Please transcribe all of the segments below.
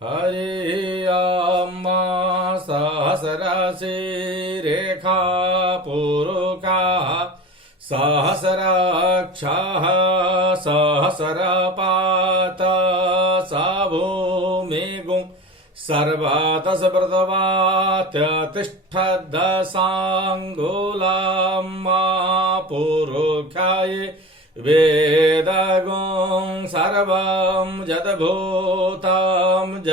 हरे अम्मा सहस्रशी रेखा पुरुषा सहस्राक्षः सहस्रपात स भूमिगुं सर्वतस्पृतवात्यतिष्ठदसाङ्गुलाम्मा पुरुषाय वेदगुं सर्वं यद्भूतं च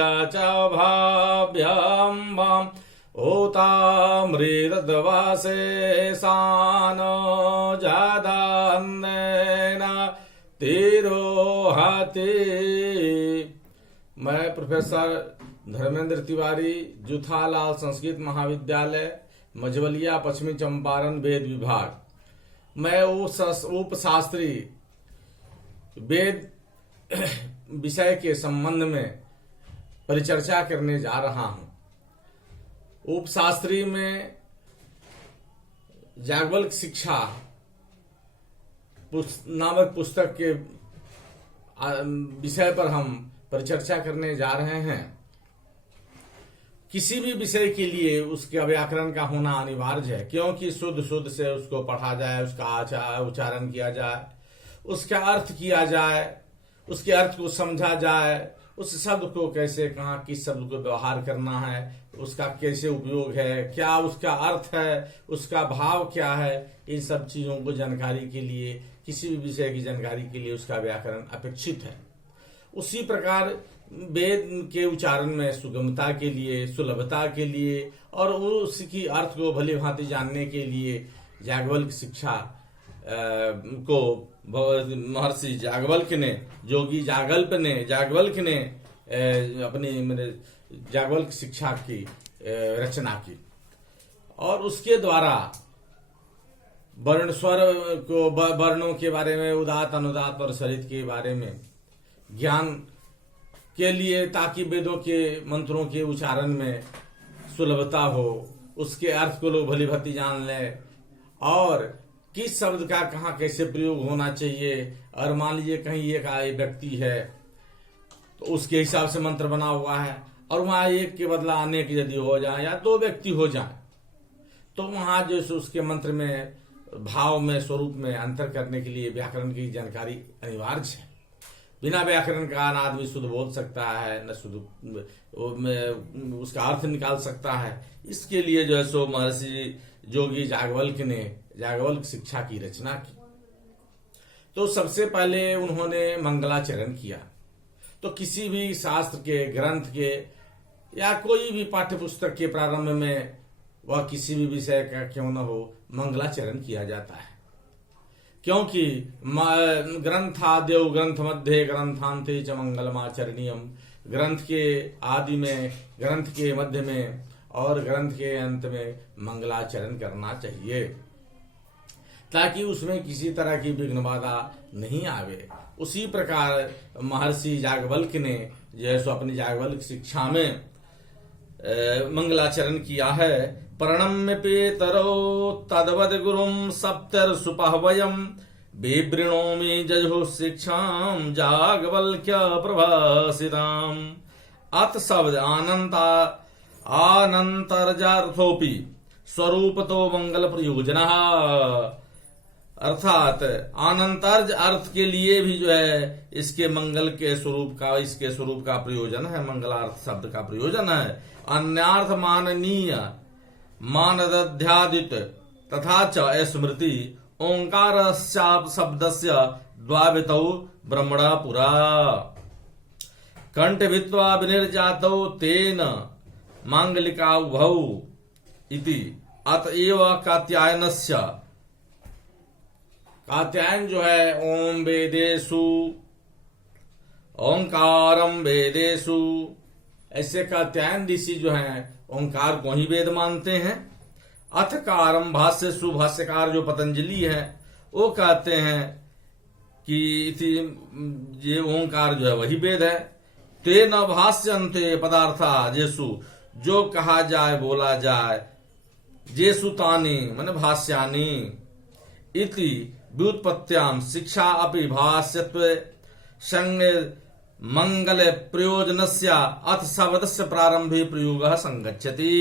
भाव्यं माम् ऊतामृतद्वासेशानो जादान्नेन तिरोहति। मैं प्रोफेसर धर्मेंद्र तिवारी, जुथालाल संस्कृत महाविद्यालय, मझवलिया, पश्चिमी चंपारण, वेद विभाग। मैं उपशास्त्री वेद विषय के संबंध में परिचर्चा करने जा रहा हूं। उपशास्त्री में याज्ञवल्क्य शिक्षा नामक पुस्तक के विषय पर हम परिचर्चा करने जा रहे हैं। किसी भी विषय के लिए उसके व्याकरण का होना अनिवार्य है, क्योंकि शुद्ध से उसको पढ़ा जाए, उसका उच्चारण किया जाए, उसका अर्थ किया जाए, उसके अर्थ को समझा जाए, उस शब्द को कैसे कहाँ किस शब्द को व्यवहार करना है, उसका कैसे उपयोग है, क्या उसका अर्थ है, उसका भाव क्या है, इन सब चीजों को जानकारी के लिए, किसी भी विषय की जानकारी के लिए उसका व्याकरण अपेक्षित है। उसी प्रकार वेद के उच्चारण में सुगमता के लिए, सुलभता के लिए और उसकी अर्थ को भली भांति जानने के लिए याज्ञवल्क्य शिक्षा को महर्षि याज्ञवल्क्य ने, जोगी याज्ञवल्क्य ने अपनी याज्ञवल्क्य शिक्षा की रचना की और उसके द्वारा वर्ण स्वर को, वर्णों के बारे में, उदात्त अनुदात्त और सरित के बारे में ज्ञान के लिए, ताकि वेदों के मंत्रों के उच्चारण में सुलभता हो, उसके अर्थ को लोग भली भांति जान लें और किस शब्द का कहाँ कैसे प्रयोग होना चाहिए। और मान लीजिए कहीं एक व्यक्ति है तो उसके हिसाब से मंत्र बना हुआ है और वहां एक के बदला अनेक यदि हो जाए या दो व्यक्ति हो जाए तो वहां जो उसके मंत्र में, भाव में, स्वरूप में अंतर करने के लिए व्याकरण की जानकारी अनिवार्य है। बिना व्याकरण का न आदमी शुद्ध बोल सकता है, न शुद्ध उसका अर्थ निकाल सकता है। इसके लिए जो है सो महर्षि जोगी याज्ञवल्क्य ने याज्ञवल्क्य शिक्षा की रचना की। तो सबसे पहले उन्होंने मंगलाचरण किया। तो किसी भी शास्त्र के, ग्रंथ के या कोई भी पाठ्य पुस्तक के प्रारंभ में वह किसी भी विषय का क्यों न हो, मंगलाचरण किया जाता है, क्योंकि ग्रंथाद्यौ ग्रंथ मध्य ग्रंथांते च मंगलमाचरणीयम। ग्रंथ के आदि में, ग्रंथ के मध्य में और ग्रंथ के अंत में मंगलाचरण करना चाहिए, ताकि उसमें किसी तरह की विघ्न बाधा नहीं आवे। उसी प्रकार महर्षि याज्ञवल्क्य ने जो है सो अपनी याज्ञवल्क्य शिक्षा में मंगलाचरण किया है। प्रणम्य पेतरो तद्वद गुरुम सप्तर सुपहवयम बिवृणोमि जजु शिक्षाम याज्ञवल्क्य प्रभासिताम। अत शब्द आनंतर्जार्थोपि स्वरूपतो मंगल प्रयोजना, अर्थात आनंतर्ज अर्थ के लिए भी जो है इसके मंगल के स्वरूप का, इसके स्वरूप का प्रयोजन है, मंगलार्थ शब्द का प्रयोजन है। अन्यार्थ माननीय मानदध्यादित तथा च स्मृति ओंकार शब्दस्य द्वावितौ ब्रह्मणा पुरा कंठ भित्वा विनिर्जातौ तेन मांगलिका उभौ इति। अतएव कात्यायनस्य, कात्यायन जो है ओम वेदेषु ओंकारम वेदेषु, ऐसे कात्यायन ऋषि जो हैं ओंकार को ही वेद मानते हैं। अथकारम भाष्यसु, भाष्यकार जो पतंजलि है वो कहते हैं कि ये ओंकार जो है वही वेद है। तेन भाष्यन्ते पदार्था जेसु, जो कहा जाए, बोला जाए, जेसु तानि मन भाष्यानि इति व्युत्पत्त्याम शिक्षा अपि भाष्यत्वे संज्ञ मंगल प्रयोजनस्य अथ शब्दस्य प्रारंभे प्रयोगः संगच्छति।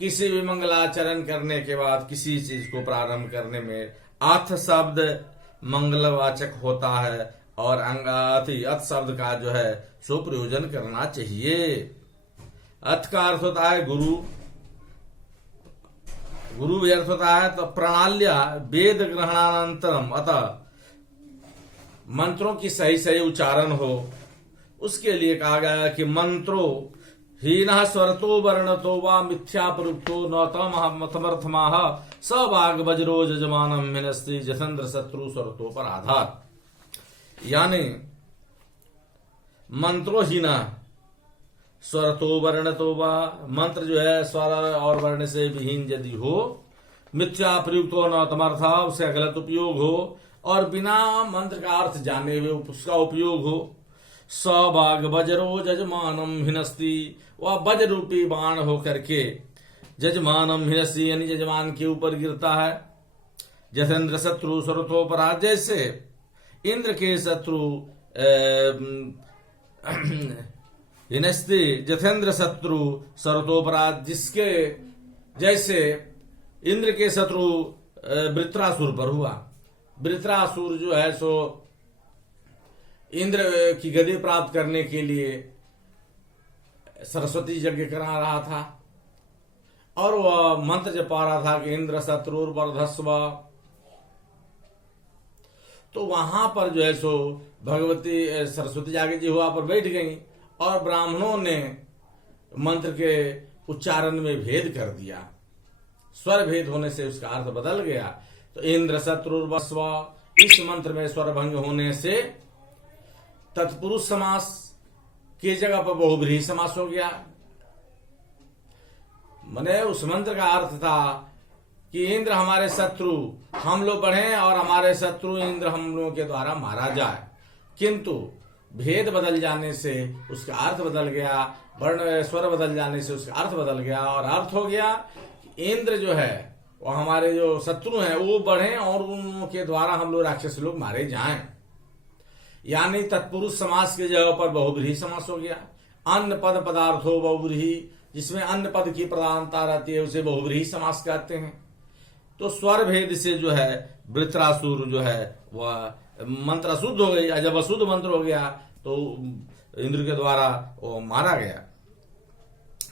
किसी भी मंगलाचरण करने के बाद किसी चीज को प्रारंभ करने में अथ शब्द मंगलवाचक होता है और अथ शब्द का जो है सो प्रयोजन करना चाहिए। अथ का अर्थ होता है गुरु, गुरु भी अर्थ होता है तो प्रणाल्या वेद ग्रहणानंतरम, अतः मंत्रों की सही सही उच्चारण हो उसके लिए कहा गया कि मंत्रो हीनः स्वरतो वर्णतो वा मिथ्या प्रयुक्तो न तमर्थमाह स वाग वज्रो जजमानम हिनस्ति जथेन्द्र शत्रु स्वरतो पर आधार। यानी मंत्रो हीना स्वरतो वर्णतो वा, मंत्र जो है स्वर और वर्ण से विहीन यदि हो, मिथ्या प्रयुक्त हो न तमर्था उसका गलत उपयोग हो, और बिना मंत्र का अर्थ जाने हुए उसका उपयोग हो। सबाग वज्रो जजमानम हिनस्ति, वह वज्र रूपी बाण हो करके जजमानम हिनस्ति यानी जजमान के ऊपर गिरता है। जथेन्द्र शत्रु स्वरतो पर, जैसे इंद्र के शत्रु हिनस्ति जथेन्द्र शत्रु सर्वतोपराध, जिसके जैसे इंद्र के शत्रु वृत्रासुर पर हुआ। वृत्रासुर जो है सो इंद्र की गति प्राप्त करने के लिए सरस्वती यज्ञ करा रहा था और वह मंत्र जप पा रहा था कि इंद्र शत्रुर वर्धस्व। तो वहां पर जो है सो भगवती सरस्वती जाके जी वहां पर बैठ गई और ब्राह्मणों ने मंत्र के उच्चारण में भेद कर दिया। स्वर भेद होने से उसका अर्थ बदल गया। तो इंद्र शत्रुर्वस्व, इस मंत्र में स्वर भंग होने से तत्पुरुष समास की जगह पर बहुब्रीहि समास हो गया। माने उस मंत्र का अर्थ था कि इंद्र हमारे शत्रु, हम लोग बढ़े और हमारे शत्रु इंद्र हम लोगों के द्वारा मारा जाए, किंतु भेद बदल जाने से उसका अर्थ बदल गया, वर्ण स्वर बदल जाने से उसका अर्थ बदल गया और अर्थ हो गया कि इंद्र जो है वो हमारे जो शत्रु हैं वो बढ़े और उनके द्वारा हम लोग राक्षस लोग मारे जाएं। यानी तत्पुरुष समास के जगह पर बहुब्रीहि समास हो गया। अन्य पद पदार्थो बहुब्रीहि, जिसमें अन्य पद की प्रधानता रहती है उसे बहुब्रीहि समास कहते हैं। तो स्वर भेद से जो है वृत्रासुर जो है वह मंत्र अशुद्ध हो गई। जब अशुद्ध मंत्र हो गया तो इंद्र के द्वारा वो मारा गया।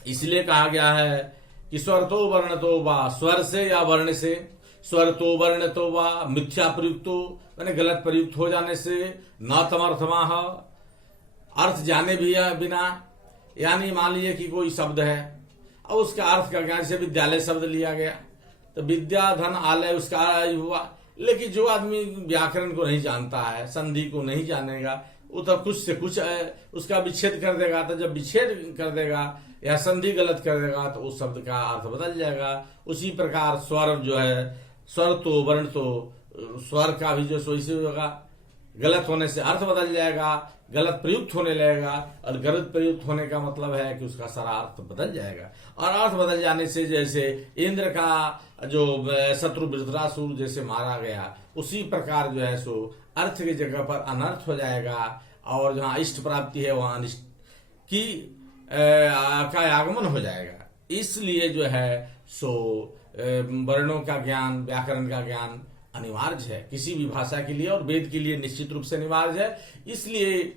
इसलिए कहा गया है कि स्वर तो वर्ण तो वा, स्वर से या वर्ण से, स्वर तो वर्ण तो वा मिथ्या प्रयुक्तो यानी गलत प्रयुक्त हो जाने से, न तमर्थमाह अर्थ जाने भी बिना। यानी मान लीजिए कि कोई शब्द है और उसका अर्थ का ज्ञान से विद्यालय शब्द लिया गया तो विद्या धन आलय उसका हुआ, लेकिन जो आदमी व्याकरण को नहीं जानता है, संधि को नहीं जानेगा, वो तो कुछ से कुछ उसका विच्छेद कर देगा। तो जब विच्छेद कर देगा या संधि गलत कर देगा तो उस शब्द का अर्थ बदल जाएगा। उसी प्रकार स्वर जो है, स्वर तो वर्ण तो, स्वर का भी जो सोई से होगा, गलत होने से अर्थ बदल जाएगा, गलत प्रयुक्त होने लगेगा। और गलत प्रयुक्त होने का मतलब है कि उसका सारा अर्थ बदल जाएगा। और अर्थ बदल जाने से जैसे इंद्र का जो शत्रु वृत्रासुर जैसे मारा गया, उसी प्रकार जो है सो अर्थ की जगह पर अनर्थ हो जाएगा और जहां इष्ट प्राप्ति है वहां अनिष्ट की का आगमन हो जाएगा। इसलिए जो है सो वर्णों का ज्ञान, व्याकरण का ज्ञान अनिवार्य है किसी भी भाषा के लिए और वेद के लिए निश्चित रूप से अनिवार्य है। इसलिए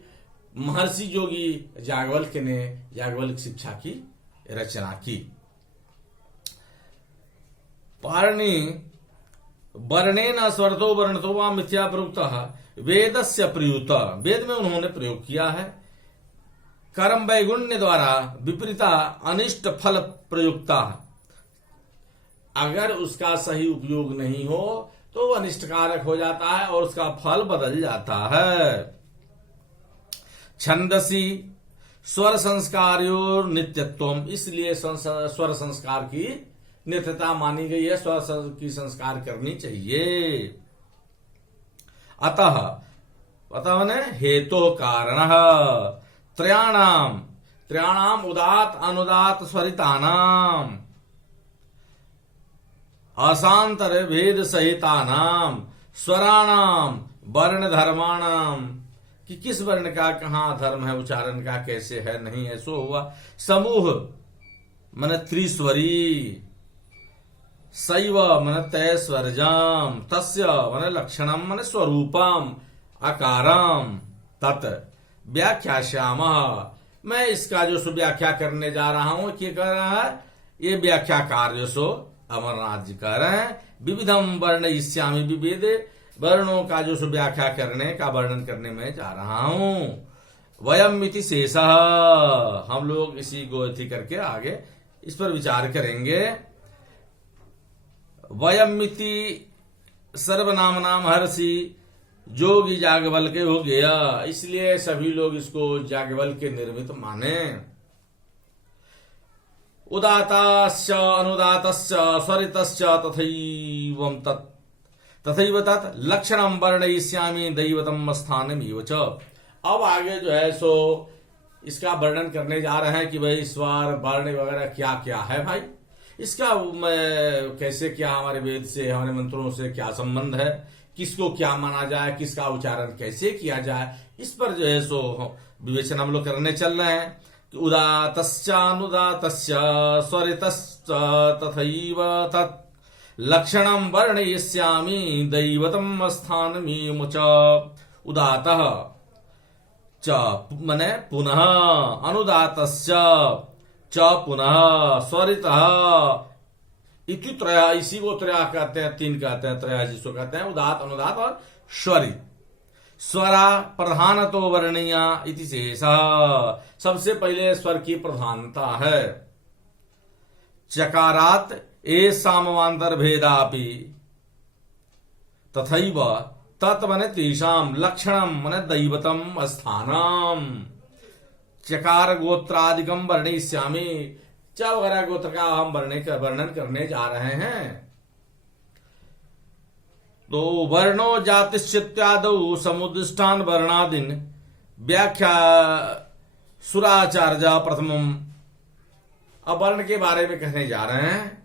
महर्षि योगी याज्ञवल्क्य ने याज्ञवल्क्य शिक्षा की रचना की। पारणी वर्णेन स्वरतो वर्णतो वा मिथ्या प्रयुक्त वेदस्य प्रयुक्त, वेद में उन्होंने प्रयोग किया है। कर्म वैगुण्य द्वारा विपरीता अनिष्ट फल प्रयुक्ता, अगर उसका सही उपयोग नहीं हो तो अनिष्टकारक हो जाता है और उसका फल बदल जाता है। छंदसी स्वर संस्कार्यो नित्यत्वम, इसलिए स्वर संस्कार की नित्यता मानी गई है, स्वर की संस्कार करनी चाहिए। अतः माने हेतु कारण त्रयाणाम, त्रयाणाम उदात अनुदात स्वरितानाम अशांतर भेद सहितानाम स्वराणाम वर्ण धर्माणाम, कि किस वर्ण का कहाँ धर्म है, उच्चारण का कैसे है, नहीं है। सो हुआ समूह मन त्रिस्वरी, शैव मन तैस्वर्जम, तस्य मन लक्षणम मन स्वरूपम आकारम तत् व्याख्यास्यामः। मैं इसका जो सो व्याख्या करने जा रहा हूं, क्या कर रहा है, ये व्याख्याकार जो सो अमरनाथ जी कह रहे हैं, विविधम वर्ण इस्यामी विविध, वर्णों का जो सो व्याख्या करने का वर्णन करने में जा रहा हूं। वयम इति शेष, हम लोग इसी को अथी करके आगे इस पर विचार करेंगे। वयम इति सर्वनाम नाम हर्षि, जोगी जागवल के हो गया, इसलिए सभी लोग इसको जागवल के निर्मित माने। उदाताश्च अनुदातश्च स्वरितश्च तथैवं तत्, तथैव तत् लक्षणं वर्णयिष्यामि दैवतम स्थानमेव च। अब आगे जो है सो इसका वर्णन करने जा रहे हैं कि भाई स्वर वर्ण वगैरह क्या क्या है भाई, इसका कैसे क्या हमारे वेद से हमारे मंत्रों से क्या संबंध है, किसको क्या माना जाए, किसका उच्चारण कैसे किया जाए, इस पर जो है सो विवेचन हम लोग करने चल रहे हैं। उदातश्चानुदातश्च स्वरितश्च तथैव तत् लक्षणं वर्णयिष्यामि दैवतम स्थानमेव च। उदातः च मने पुनः, अनुदातश्च च पुनः, स्वरितः इति त्रया, इसी को त्रया कहते हैं, तीन कहते हैं, त्रया जिसको कहते हैं उदात अनुदात और स्वरित। स्वरा प्रधान तो वर्णीया इति शेषा, सबसे पहले स्वर की प्रधानता है। चकारात ए सामवांतर भेदापि तथैव तत् मने तेषाम लक्षणम मने दैवतम स्थानम। चकार गोत्रादिकम वर्णयिष्यामि, च वगैरह गोत्र का हम वर्णन करने जा रहे हैं। तो वर्णो जातिश्चित्यादौ समुद्दिष्टान वर्णादिन व्याख्या सुराचार्य प्रथमम। अब वर्ण के बारे में कहने जा रहे हैं।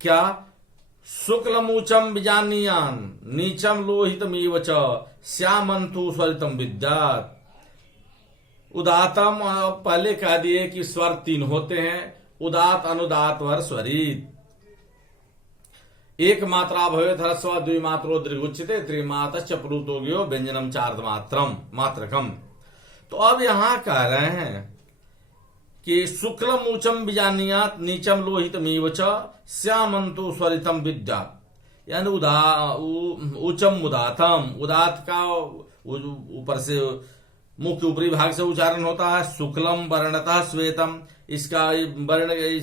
क्या? शुक्लमूचम बीजानीयान नीचम लोहितमीव च श्यामंतु स्वरितम विद्यात्। उदातम पहले कह दिए कि स्वर तीन होते हैं, उदात अनुदात वर स्वरित। एक मात्रा भवेत् ह्रस्व द्विमात्रो दीर्घोच्यते त्रिमातश्च प्लुतोग्यो व्यंजनम चार्धमात्रम मात्रकम। तो अब यहां कह रहे हैं कि शुक्लम ऊचम बीजानीयात नीचम लोहितमीव च श्यामंतु स्वरितम विद्यात्, यानी ऊचम उदातम, उदात का ऊपर से मुख्य ऊपरी भाग से उच्चारण होता है। शुक्लम वर्णतः श्वेतम, इसका वर्ण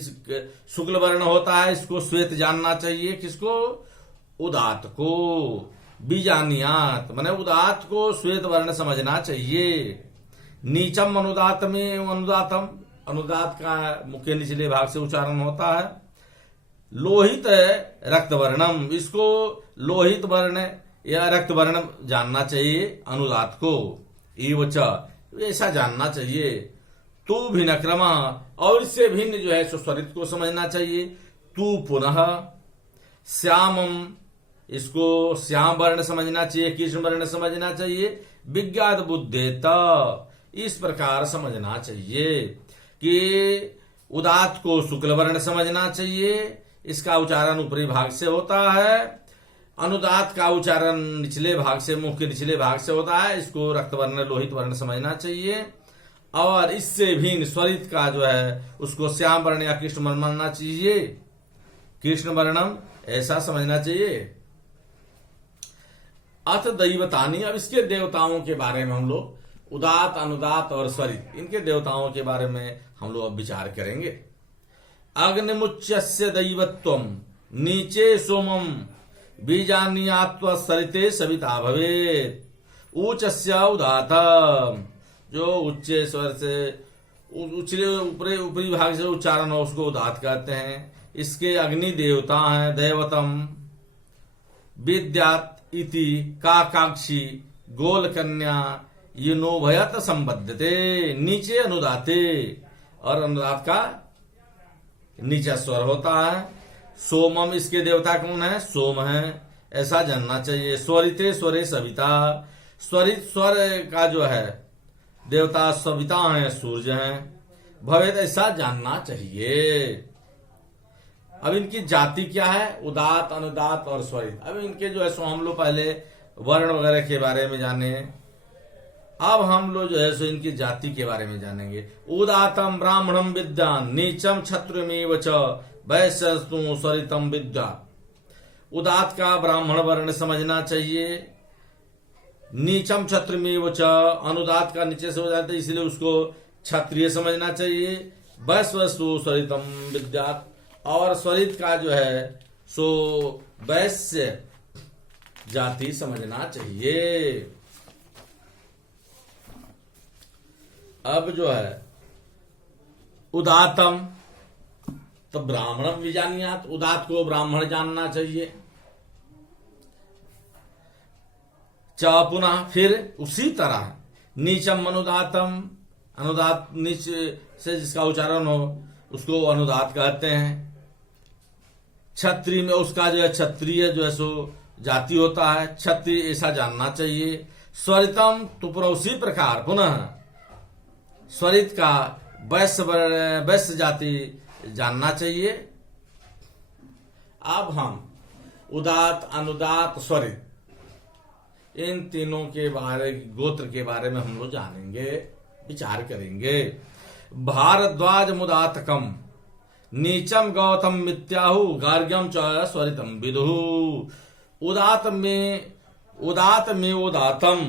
शुक्ल वर्ण होता है, इसको श्वेत जानना चाहिए। किसको? उदात को। बीजानियात माने उदात को श्वेत वर्ण समझना चाहिए। नीचम अनुदात में अनुदातम, अनुदात का मुख्य निचले भाग से उच्चारण होता है। लोहित रक्त वर्णम, इसको लोहित वर्ण या रक्त वर्ण जानना चाहिए अनुदात को। एवच ऐसा जानना चाहिए। तू भिन्न क्रम, और इससे भिन्न जो है स्वरित को समझना चाहिए। तू पुनः श्यामम, इसको श्याम वर्ण समझना चाहिए, कृष्ण वर्ण समझना चाहिए। विज्ञात बुद्धेत, इस प्रकार समझना चाहिए कि उदात को शुक्ल वर्ण समझना चाहिए, इसका उच्चारण ऊपरी भाग से होता है। अनुदात का उच्चारण निचले भाग से, मुख के निचले भाग से होता है, इसको रक्त वर्ण लोहित वर्ण समझना चाहिए। और इससे भिन्न स्वरित का जो है उसको श्याम वर्ण या कृष्ण वर्ण मानना चाहिए। कृष्ण वर्णम ऐसा समझना चाहिए। अथ दैवतानी, अब इसके देवताओं के बारे में हम लोग उदात अनुदात और स्वरित, इनके देवताओं के बारे में हम लोग अब विचार करेंगे। अग्निमुच्यस्य दैवत्वम नीचे सोमम बीजानीयात्व सरिते सविता भवेत्। ऊचस्य उदात, जो उच्चे स्वर से उचले ऊपरी भाग से उच्चारण हो उसको उदात कहते हैं। इसके अग्नि देवता हैं दैवतम। विद्यात इति काकाक्षी गोल कन्या युनोभयत संबद्धते, नीचे अनुदाते, और अनुदात का नीचा स्वर होता है। सोमम, इसके देवता कौन है? सोम है, ऐसा जानना चाहिए। स्वरिते स्वरे सविता, स्वरित स्वर का जो है देवता सविता हैं, सूर्य हैं, भवेद ऐसा जानना चाहिए। अब इनकी जाति क्या है? उदात, अनुदात और स्वरित। अब इनके जो है सो हम लोग पहले वर्ण वगैरह के बारे में जाने, अब हम लोग जो है सो इनकी जाति के बारे में जानेंगे। उदातम ब्राह्मणम विद्या, नीचम क्षत्रियमेव च, वैश्यस्तु स्वरितम विद्या। उदात का ब्राह्मण वर्ण समझना चाहिए, नीचम क्षत्रियमेव च, अनुदात का नीचे से हो जाता है इसलिए उसको क्षत्रिय समझना चाहिए। वैश्यस्तु स्वरितम विद्यात्, और स्वरित का जो है सो वैश्य जाति समझना चाहिए। अब जो है उदातम तो ब्राह्मणम विजानियात, उदात को ब्राह्मण जानना चाहिए। च पुनः फिर उसी तरह नीचम अनुदातम, अनुदात नीच से जिसका उच्चारण हो उसको अनुदात कहते हैं। क्षत्रिय में उसका जो है क्षत्रिय जो है सो जाति होता है, क्षत्रिय ऐसा जानना चाहिए। स्वरितम तो पुनः उसी प्रकार पुनः स्वरित का वैश्य जाति जानना चाहिए। अब हम उदात, अनुदात, स्वरित इन तीनों के बारे, गोत्र के बारे में हम लोग जानेंगे, विचार करेंगे। भारद्वाज मुदातकम, नीचम गौतम मित्याहु, गार्ग्यम च स्वरितम विदुहु। उदात में उदातम,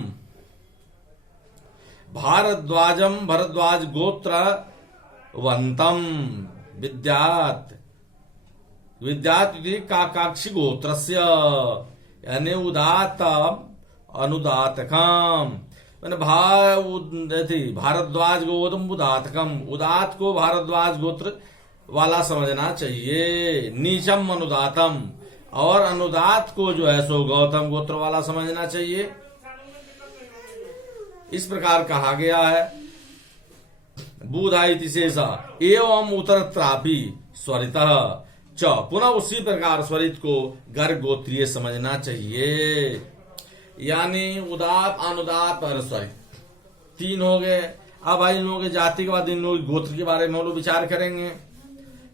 भारद्वाजम भरद्वाज गोत्र वंतम विद्यात, विद्यात काकाक्षी गोत्रस्य, यानी उदात अनुदातकम, भारद्वाज गौतम उदातकम, उदात को भारद्वाज गोत्र वाला समझना चाहिए। नीचम अनुदातम, और अनुदात को जो है सो गौतम गोत्र वाला समझना चाहिए। इस प्रकार कहा गया है। बूधाइति शेषा एवं उत्तरत्रापि स्वरितः च, पुनः उसी प्रकार स्वरित को गर्ग गोत्रीय समझना चाहिए। यानी उदात, अनुदात और स्वरित तीन हो गए। अब भाई इन लोगों के जाति के बाद इन लोगों के गोत्र के बारे में हम लोग विचार करेंगे।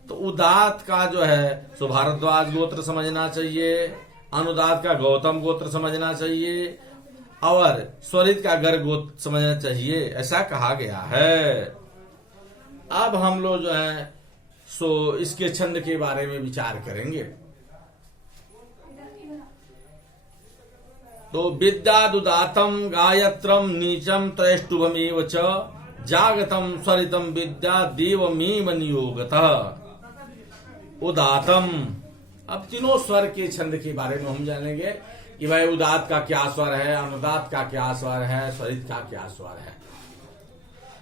तो उदात का जो है सो भारद्वाज गोत्र समझना चाहिए, अनुदात का गौतम गोत्र समझना चाहिए, और स्वरित का गर्ग गोत्र समझना चाहिए, ऐसा कहा गया है। अब हम लोग जो है सो इसके छंद के बारे में विचार करेंगे। तो विद्यादुदातम गायत्रम नीचम त्रैष्टुभमेव च, जागतम स्वरितम विद्या देवमेव नियोगतः। उदातम, अब तीनों स्वर के छंद के बारे में हम जानेंगे कि भाई उदात का क्या स्वर है, अनुदात का क्या स्वर है, स्वरित का क्या स्वर है।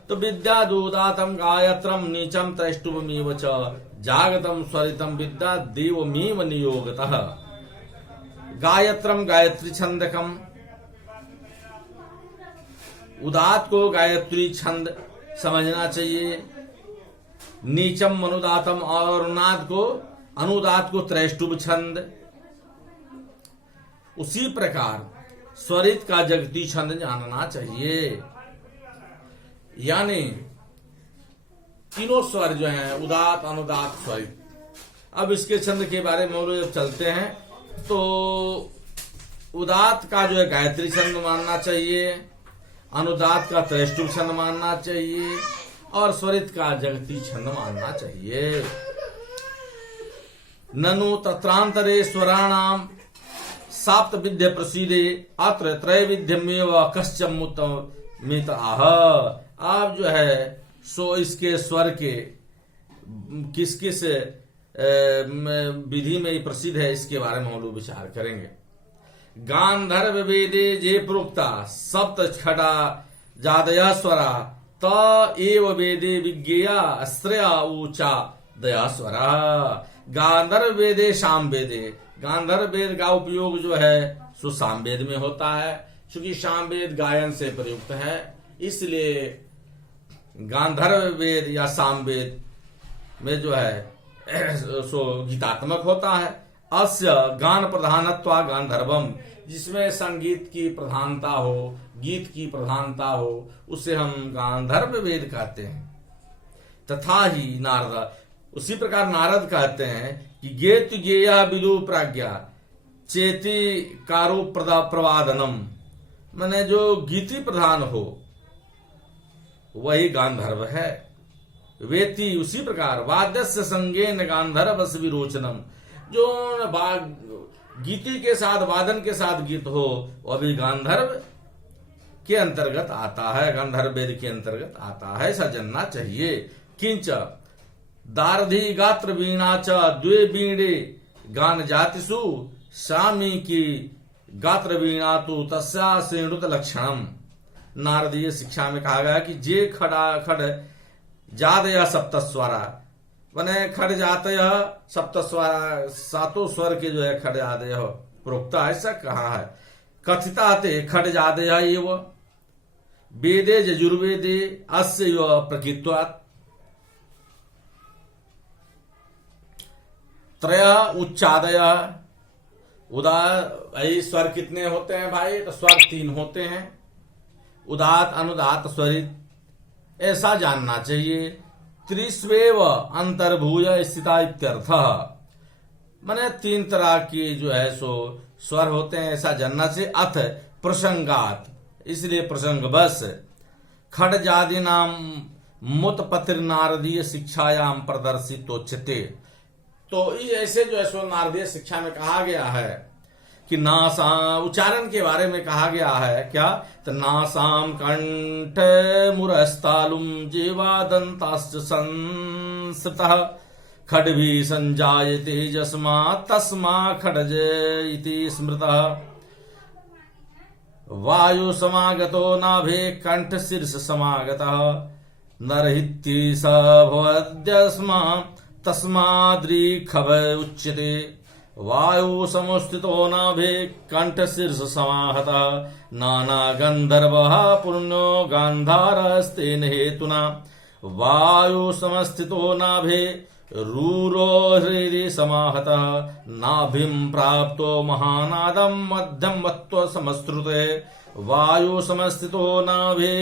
तो विद्यादुदातम गायत्रम नीचम त्रैष्टुभमेव च, जागतम स्वरितम विद्या देवमेव नियोगतः। गायत्रम गायत्री छंदकम, उदात को गायत्री छंद समझना चाहिए। नीचम अनुदातम, और अनुदात को त्रैष्टुभ छंद। उसी प्रकार स्वरित का जगती छंद जानना चाहिए। यानी तीनों स्वर जो हैं उदात, अनुदात, स्वरित। अब इसके छंद के बारे में हम जब चलते हैं तो उदात का जो है गायत्री छंद मानना चाहिए, अनुदात का त्रैष्टुभ छंद मानना चाहिए, और स्वरित का जगती छंद मानना चाहिए। ननु तत्रांतरे स्वराणाम साप्त विद्य प्रसीदे, अत्र त्रैविध्यमेव कश्चमुत्तमित आह। आप जो है सो इसके स्वर के किस किस विधि में प्रसिद्ध है इसके बारे में हम लोग विचार करेंगे। गांधर्व वेदे जे प्रोक्ता सप्त छटा जादया स्वरा, त एव वेदे विज्ञेया श्रेया ऊचा दया स्वरा। गांधर्व वेदे शाम वेदे, गांधर्व वेद का उपयोग जो है सो साम वेद में होता है। क्योंकि साम वेद गायन से प्रयुक्त है, इसलिए गांधर्व वेद या साम वेद में जो है सो गीतात्मक होता है। अस्य गान प्रधानत्वा गांधर्वम, जिसमें संगीत की प्रधानता हो, गीत की प्रधानता हो, उसे हम गांधर्व वेद कहते हैं। तथा ही नारद, उसी प्रकार नारद कहते हैं कि गेतु गेया विदु प्राज्ञा चेति कारो प्रवादनम, माने जो गीति प्रधान हो वही गांधर्व है। वेति, उसी प्रकार वाद्यस्य संगेन गांधर्व विरोचनम, जो गीति के साथ, वादन के साथ गीत हो वह भी गांधर्व के अंतर्गत आता है, गांधर्व वेद के अंतर्गत आता है, ऐसा जानना चाहिए। किंच दारधी गात्र वीणा च द्वे वीणे गान जातिषु सामी की गात्र वीणा तो तस्या श्रेणुत लक्षणम। नारदीय शिक्षा में कहा गया कि जे खड़ जादय सप्तस्वरा, माने खड़ जातय सप्तस्वरा, सातों स्वर के जो है खड़ जादय प्रोक्ता, ऐसा कहा है। कथिता ते खड़ जादय एव वेदे यजुर्वेदे अस्य प्रकृत्वात् त्रय उच्चादय। स्वर कितने होते हैं भाई? तो स्वर 3 होते हैं, उदात, अनुदात, स्वरित, ऐसा जानना चाहिए। त्रिस्वेव अंतर्भूय स्थिता इत्यर्थ, माने 3 तरह की जो है सो स्वर होते हैं, ऐसा जानना चाहिए। अथ प्रसंगात, इसलिए प्रसंग बस। खड़जादि नाम मुतपतिर नारदीय शिक्षायाम प्रदर्शितोच्यते, तो ऐसे जो है सो नारदीय शिक्षा में कहा गया है कि नासा, उच्चारण के बारे में कहा गया है क्या? तो नासाम कंठ मुरस्तालुम जीवादंताश्च संस्थितः खड्भी संजायते जस्मा तस्मा खड्ज इति स्मृतः। वायु समागतो नाभे कंठ शीर्ष समागतः नरहिति स भवद्यस्मा तस्माद्रीखभ उच्यते। वायु समुस्थितो नाभे कंठ शीर्ष समाहतः नाना गंधर्वः पुण्यो गांधारस्तेन हेतुना। वायु समस्थितो नाभे रूरो हृदि समाहतः नाभिं प्राप्तो महानादं मध्यमत्व समश्रुते। वायु समस्थितो नाभे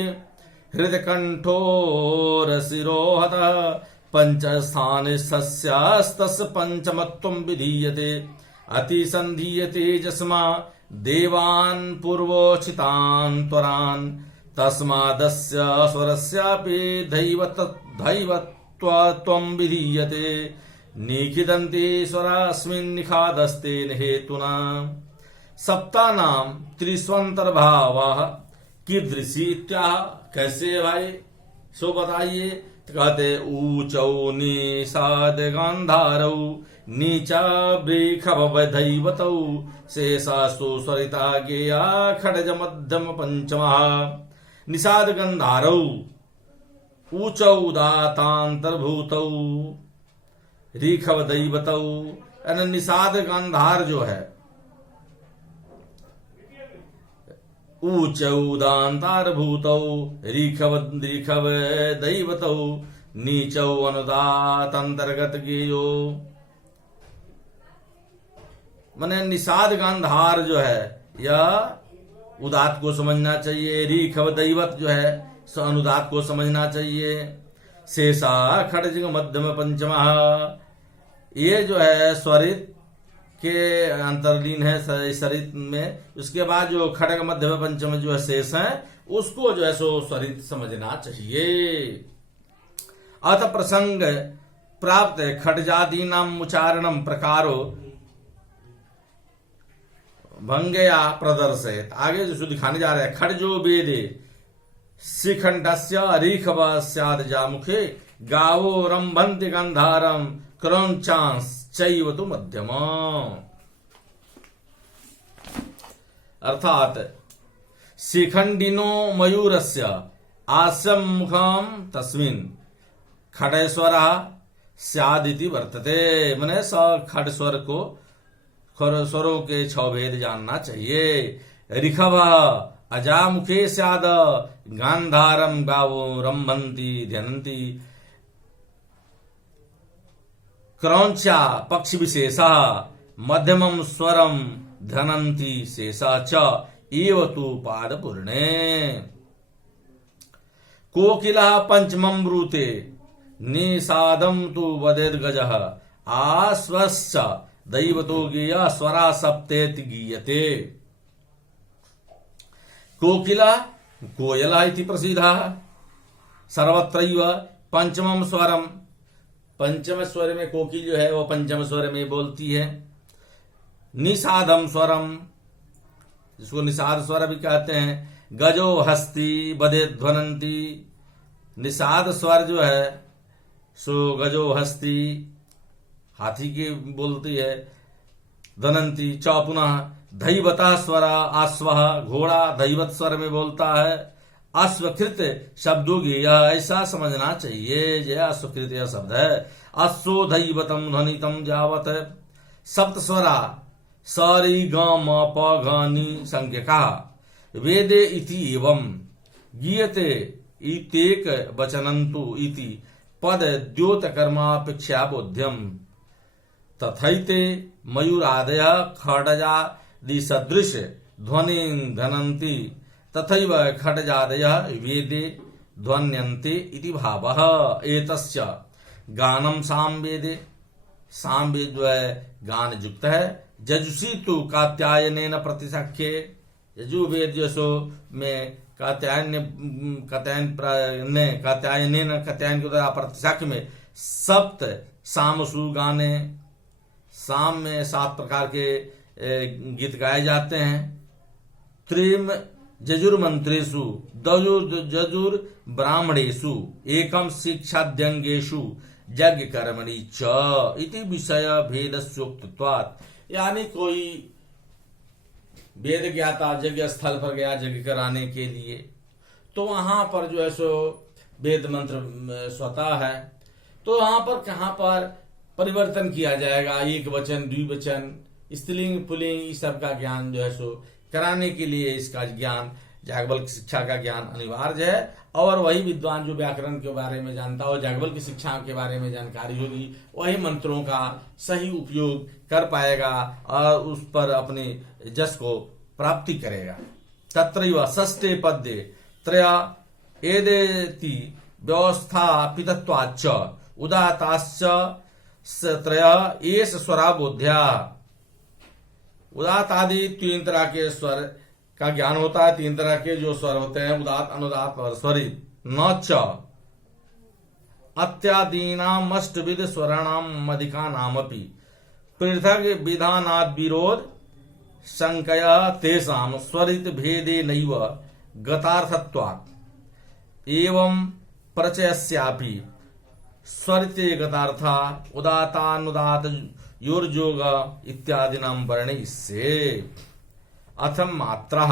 हृदकंठोरशिरोहतः पंचस्थाने सस्यास्तस्य पंचमत्वं विधीयते। अतिसंधीयते जस्मा देवान् पूर्वोचितान् त्वरान् तस्मादस्य स्वरस्यापि दैवत्वं विधीयते। निखिदन्ति स्वरास्मिन् निखादस्तेन हेतुना। सप्तानां त्रिस्वन्तर्भावः कीदृशी इत्याह, कैसे भाई सो बताइए? कहते ऊचौ निषाद गांधारौ नीचा वृखभवदैवतौ शेषास्तु स्वरिता गेया खड्ज मध्यम पंचमः। निषाद गंधारौ ऊचौ दातांतर्भूतौ ऋखवदैवतौ। निषाद गांधार जो है ऊचौदांतारभूतौ ऋखव दैवतौ नीचौ अनुदात अंतर्गत गेयो। माने निषाद गांधार जो है यह उदात को समझना चाहिए, ऋखव दैवत जो है अनुदात को समझना चाहिए। शेषा खड्ज मध्यम पंचमः, ये जो है स्वरित के अंतर्लीन है सरित में। उसके बाद जो खड़ग मध्य पंचम जो है शेष है, उसको जो है सो स्वरित समझना चाहिए। अथ प्रसंग प्राप्त खड्जादीनाम उच्चारणम प्रकारो भंगया प्रदर्शयत। आगे जो दिखाने जा रहे हैं, खड्जो वेदे शिखंडस्य ऋखव स्याद जामुखे गावो रंभन्ति गंधारम क्रौंचांस चैव तु मध्यम। अर्थात शिखंडिनो मयूरस्य आस्यम मुखम तस्मिन् खड़स्वरः स्यादिति वर्तते। माने खड़ स्वर को स्वरों के 6 भेद जानना चाहिए। ऋखव अजामुखे स्याद गांधारम गावो रंभन्ति ध्यनन्ति। क्रौंचा पक्ष विशेषः मध्यमम स्वरम धनंती शेषा च एव तु पादपूर्णे। कोकिला पंचमं ब्रूते निषादं तु वदेद् गजः आश्वश्च दैवतो गेय स्वरा सप्तेति गीयते। कोकिला कोयला इति प्रसिद्धः सर्वत्रैव पंचमं स्वरम, पंचम स्वर में कोकिल जो है वो पंचम स्वर में बोलती है। निषादम स्वरम, जिसको निषाद स्वर भी कहते हैं। गजो हस्ती बदे ध्वनंती, निषाद स्वर जो है सो गजो हस्ती हाथी की बोलती है। ध्वनंती च पुनः दैवता स्वर आश्व, घोड़ा दैवत स्वर में बोलता है। अश्वकृत शब्दों की यह ऐसा समझना चाहिए, यह अश्वकृत यह शब्द है। अश्वो दैवतम ध्वनितम जावत, सप्त स्वरा सरी ग म प घ नि संज्ञका वेदे इति एवं गीयते इतेक वचनंतु इति पद द्योत कर्मापेक्षा बोध्यम। तथैते मयूरादय खड्जादि सदृश ध्वनि धनन्ति तथैव खड्जादय वेदे ध्वन्यन्ते इति भावः। एतस्य गानम सामवेदे, सामवेद जो है गान युक्त है। जजुषी तु कात्यायनेन प्रतिसख्ये, यजुर्वेद जसो में कात्यायन के द्वारा प्रतिशाख्य में सप्त सामसु गाने, साम में 7 प्रकार के गीत गाए जाते हैं। त्रिम जजुर्मंत्रेषु जजुर ब्राह्मणेषु एकम शिक्षाद्यंगेषु यज्ञ कर्मणि च इति विषय भेदस्योक्तत्वात्। यानी कोई वेद ज्ञाता यज्ञ स्थल पर गया यज्ञ कराने के लिए, तो वहां पर जो है सो वेद मंत्र स्वतः है, तो वहां पर कहां पर परिवर्तन किया जाएगा, एक वचन द्विवचन स्त्रीलिंग पुल्लिंग इस सब का ज्ञान जो है सो कराने के लिए इसका ज्ञान याज्ञवल्क्य की शिक्षा का ज्ञान अनिवार्य है। और वही विद्वान जो व्याकरण के बारे में जानता हो, याज्ञवल्क्य की शिक्षा के बारे में जानकारी होगी, वही मंत्रों का सही उपयोग कर पाएगा और उस पर अपने जस को प्राप्ति करेगा। तत्रैव षष्ठे पद्ये त्रया एदेति व्यवस्थापितत्वाच्च उदात्ताश्च त्रया एष स्वरा बोध्या। उदात्त आदि 3 तरह के स्वर का ज्ञान होता है। 3 तरह के जो स्वर होते हैं, उदात्त अनुदात्त और स्वरित। न च अत्यादीनाम अष्टविध स्वराणाम अधिकानामपि पृथक विधानात् विरोध संकया तेषाम स्वरित भेदे नैव गतार्थत्वात् एवं प्रचयस्यापि स्वरिते गतार्था उदातानुदात योर्जोग इत्यादिनाम वर्णयिष्ये। अथम मात्रा।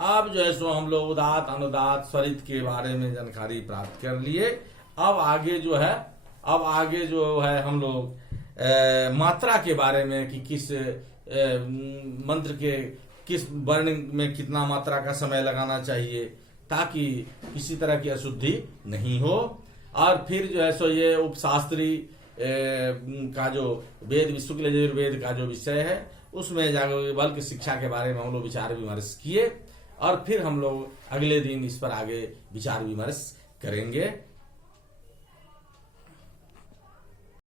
अब जो है सो हम लोग उदात अनुदात स्वरित के बारे में जानकारी प्राप्त कर लिए। अब आगे जो है हम लोग मात्रा के बारे में कि किस मंत्र के किस वर्ण में कितना मात्रा का समय लगाना चाहिए ताकि किसी तरह की अशुद्धि नहीं हो। और फिर जो है सो ये उपशास्त्री का जो वेद शुक्ल यजुर्वेद का जो विषय है उसमें याज्ञवल्क्य शिक्षा के बारे में हम लोग विचार विमर्श किए और फिर हम लोग अगले दिन इस पर आगे विचार विमर्श करेंगे।